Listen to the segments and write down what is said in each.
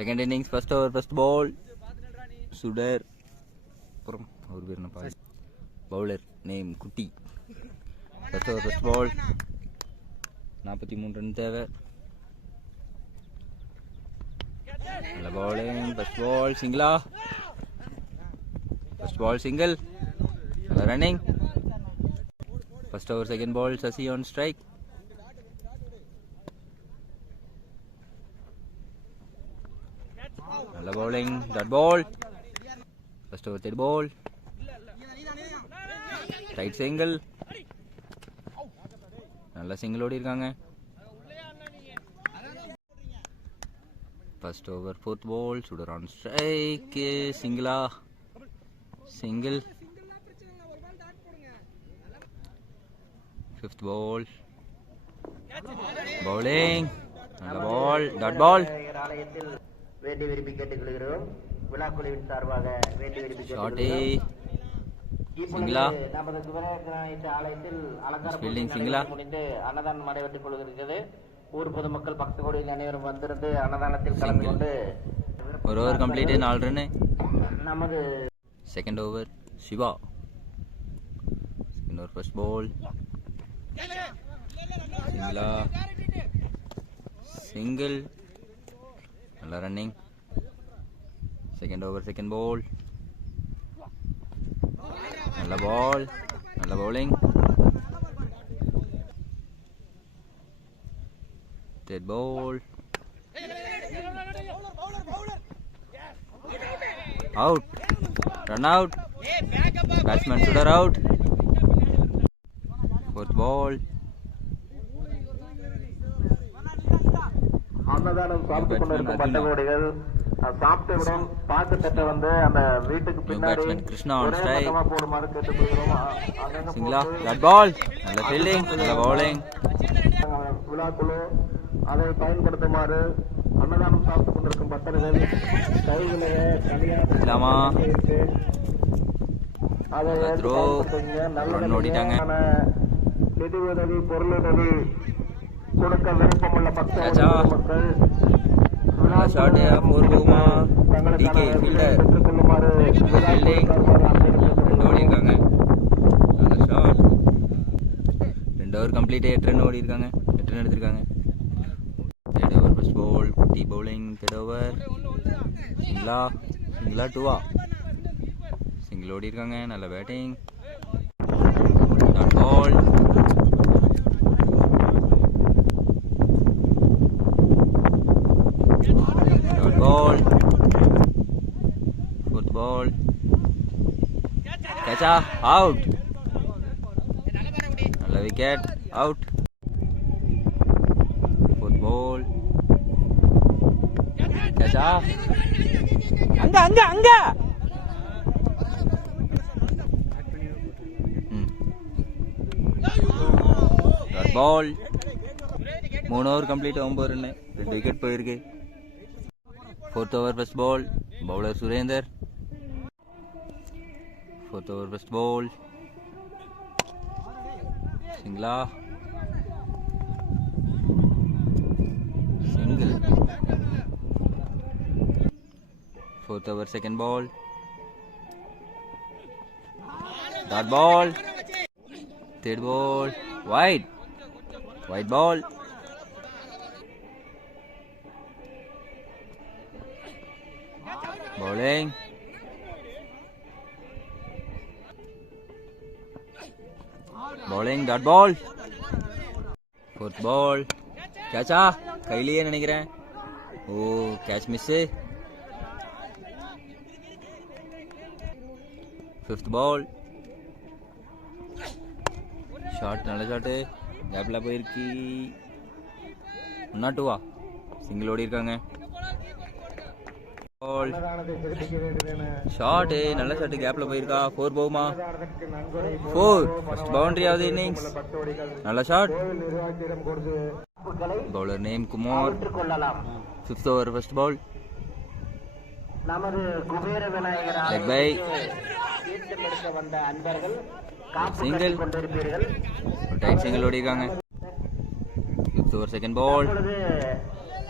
Second innings first over first ball. Sudar அப்புறம் அவர் பேர் என்ன பாரு, பவுலர் நேம் குட்டி. First over first ball. 43 run தேவை. நல்ல பவுலிங். ஃபர்ஸ்ட் பால் சிங்கிளா. First ball single. நல்ல running. First over second ball. Sasi on strike. நல்ல bowling. Dot ball. First over third ball. Right single. நல்ல சிங்கிள் ஓடி இருக்காங்க. First over fourth ball. Sudar on strike. சிங்கிளா. Single. Fifth ball. Bowling. நல்ல ball. Dot ball. வேண்டி விரும்பி கேட்டுக்கொள்கிறோம். விழாக்குழுவின் சார்பாக வேண்டி விரும்பி சிங்கிளா. நமது சிவராஜ ஆலயத்தில் அலங்கார முடிந்து அன்னதானம் நடைபெற்றுக் கொள்கிறது. ஊர் பொதுமக்கள் பக்த கோடியில் அனைவரும் வந்திருந்து அன்னதானத்தில் கலந்து கொண்டு ஒரு ஓவர் கம்ப்ளீட். 4 ரன். நமது second over Siva. Second over first ball. சிங்கிளா. சிங்கிள். நல்ல running. Second over second ball. நல்ல பால். நல்ல bowling. Third ball. Out. Run out. Batsman Sudar out. Fourth ball. அன்னதானம் சாப்பிட்டுக் கொண்டிருக்கும் பட்டகோடிகள் சாப்பிட்டவுடன் பாக்கு தட்டை வந்து அந்த வீட்டுக்கு பின்னாடி போடுமாறு கேட்டுக்கொள்கிறோம். சிங்கிளா. Dot ball. நல்ல ஃபீல்டிங். நல்ல பவுலிங். விழாக்குழு அதை பயன்படுத்துமாறு அன்னதானம் சாப்பிட்டுக் கொண்டிருக்கும் பக்தர்கள் கைகளை இல்லாமா அதை ஓடிட்டாங்க. நிதி உதவி பொருளுதவி கொடுக்க விருப்பமுள்ள பக்தர்கள் மக்கள் பெற்றுக்கொள்ளுமாறு ஓடி இருக்காங்க. நல்ல ஷாட். 2 over complete. 8 ரன் ஓடி இருக்காங்க. 8 ரன் எடுத்திருக்காங்க. Third over first ball. குட்டி பவுலிங். தேர்ட் ஓவர் சிங்கிளா. சிங்கிளா 2 சிங்கிள் ஓடி இருக்காங்க. நல்ல batting. Dot ball. Ball. Fourth ball. Catcha. Out. நல்ல wicket. Out. Fourth ball. Catcha. அங்க dot ball. 3 over complete. 9 run. 2 wicket போயிருக்கு. Fourth over first ball. Bowler Surender. Fourth over first ball. Singla. Single. Fourth over second ball. Dot ball. Third ball. Wide. Wide ball. Bowling. Bowling. Dot ball. Fourth ball. Catcha. கையிலேயே நினைக்கிறேன். ஓ, catch miss. Fifth ball. Shot. நல்ல shot. கேப்ல போயிருக்கு. ஒன்னா 2 single ஓடி இருக்காங்க. Shot. நல்ல ஷாட். கேப்ல போயிருக்கா. 4 போகுமா? 4. ஃபர்ஸ்ட் பவுண்டரி ஆகுது இன்னிங்ஸ். நல்ல shot. Bowler name Kumar. 5th over first ball. Leg bye. Single. Tight single ஓடி இருக்காங்க. 5th ஓவர் செகண்ட் பால்.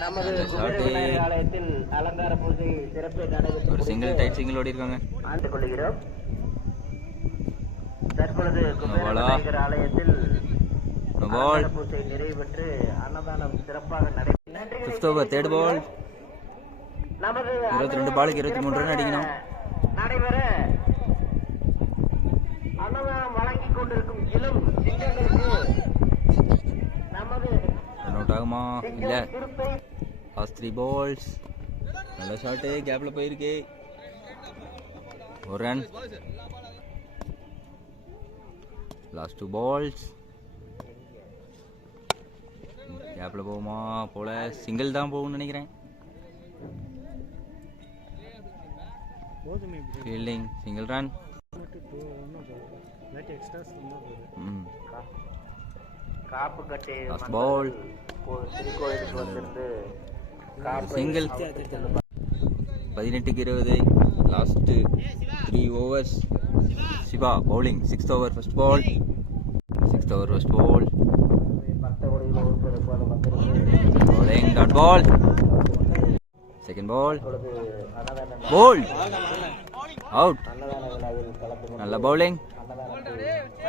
நமது நல்ல shot. விநாயகர் ஆலயத்தில் அலங்கார பூஜை சிறப்பு நடைபெற்று ஒரு சிங்கிள் டைட் சிங்கிள் ஓடி இருக்காங்க. ஆண்டு கொள்கிறோம். தற்பொழுது குபேர நோபாலா. விநாயகர் ஆலயத்தில் No ball. அலங்கார பூஜை நிறைவு பெற்று அன்னதானம் சிறப்பாக நடைபெற்று ஃபிஃப்த் ஓவர் தேர்ட் பால். நமது 22 பாலுக்கு 23 ரன் அடிக்கணும். நடைபெற அன்னதானம் வழங்கிக் கொண்டிருக்கும் இளம் சிங்கங்களுக்கு நமது ரன் அவுட் ஆகுமா இல்ல? சிறுத்தை லாஸ்ட் 3 balls. நல்ல ஷாட்டு கேப்ல போயிருக்கு. ஒரு ரன். Last 2 balls. கேப்ல போகுமா போல? சிங்கிள் தான் போகும்னு நினைக்கிறேன். Fielding single run. காப்பு கட்டி Last ball. திருக்கோயிலுக்கு வந்திருந்து காப்பு சிங்கிள். 18க்கு 20. Last 3 overs. Siva bowling. 6th over first ball. 6th over first ball. 10 ஓடியில் ஒருத்தர் போல வந்திருந்து Bowling dot ball. Second ball. இப்பொழுது அன்னதான Ball. Out. அன்னதான விழாவில் கலந்து கொண்டு நல்ல bowling. அன்னதானத்தை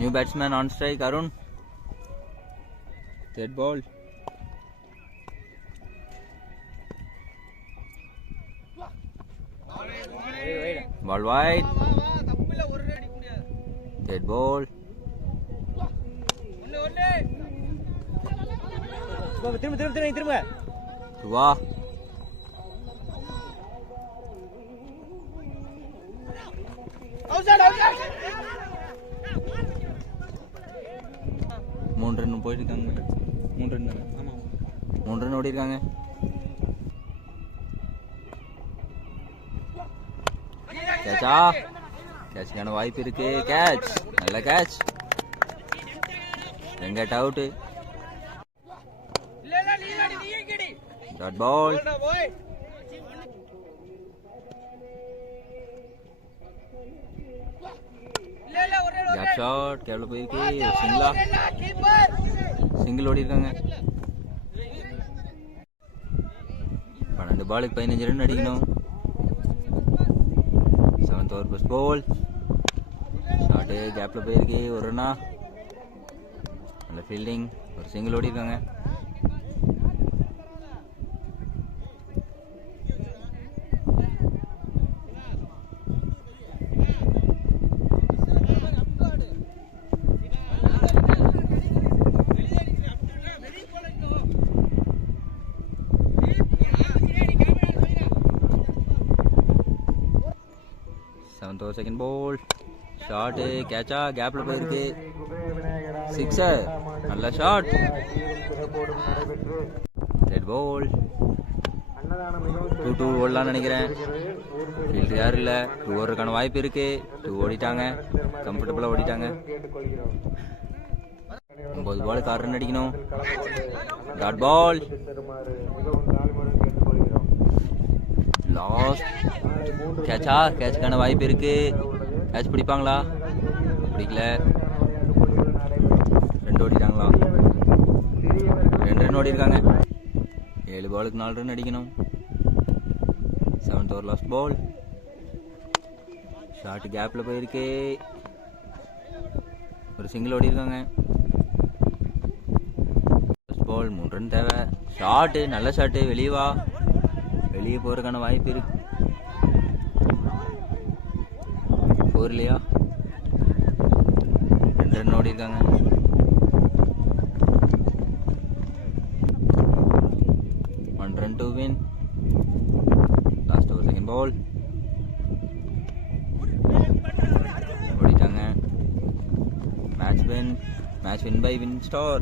New batsman on strike Arun. Third ball. Ball wide. Third ball. திரும்ப Tua. மூணு ரன் போயிட்டு இருக்காங்க. 3 ரன் தானே? 3 ரன் ஓடி இருக்காங்க. கேட்சா? கேட்சுக்கான வாய்ப்பு இருக்கு. கேட்ச். நல்ல catch. Venkat out. Dot ball. Gap shot. கேப்ல போயிருக்கு. சிங்கிளா? சிங்கிள் ஓடி இருக்காங்க. 12 பாலுக்கு 15 ரன் அடிக்கணும். 7th over first ball. Shot கேப்ல போயிருக்கு. ஒரு ரன்னா. நல்ல ஃபீல்டிங். ஒரு சிங்கிள் ஓடி இருக்காங்க. Second ball. ஷாட்டு கேட்சா? கேப்ல போயிருக்கு. சிக்ஸர். நல்ல ஷாட். ரெட் பால். 2 ஓடலாம்னு நினைக்கிறேன். ஃபீல்டு யாரும் இல்லை. 2 ஓவருக்கான வாய்ப்பு இருக்கு. 2 ஓடிட்டாங்க. கம்ஃபர்டபுளாக ஓடிட்டாங்க. 9 பாலுக்கு 6 ரன் அடிக்கணும். Dot ball. லாஸ்ட். கேட்சா? கேட்சுக்கான வாய்ப்பு இருக்கு. கேட்ச் பிடிப்பாங்களா? பிடிக்கல. 2 ஓடிட்டாங்களா? 2 ரன் ஓடி இருக்காங்க. 7 பாலுக்கு 4 ரன் அடிக்கணும். 7th over last ball. Short கேப்ல போயிருக்கு. ஒரு சிங்கிள் ஓடி இருக்காங்க. ஃபர்ஸ்ட் பால் 3 ரன் தேவை. ஷாட்டு. நல்ல ஷாட்டு. வெளியே வா. வெளியே போறதுக்கான வாய்ப்பு இருக்கு. 4 இல்லையா? 2 ரன் ஓடி இருக்காங்க. One run to win. Last over second ball. ஓடிட்டாங்க. Match win by Winstar.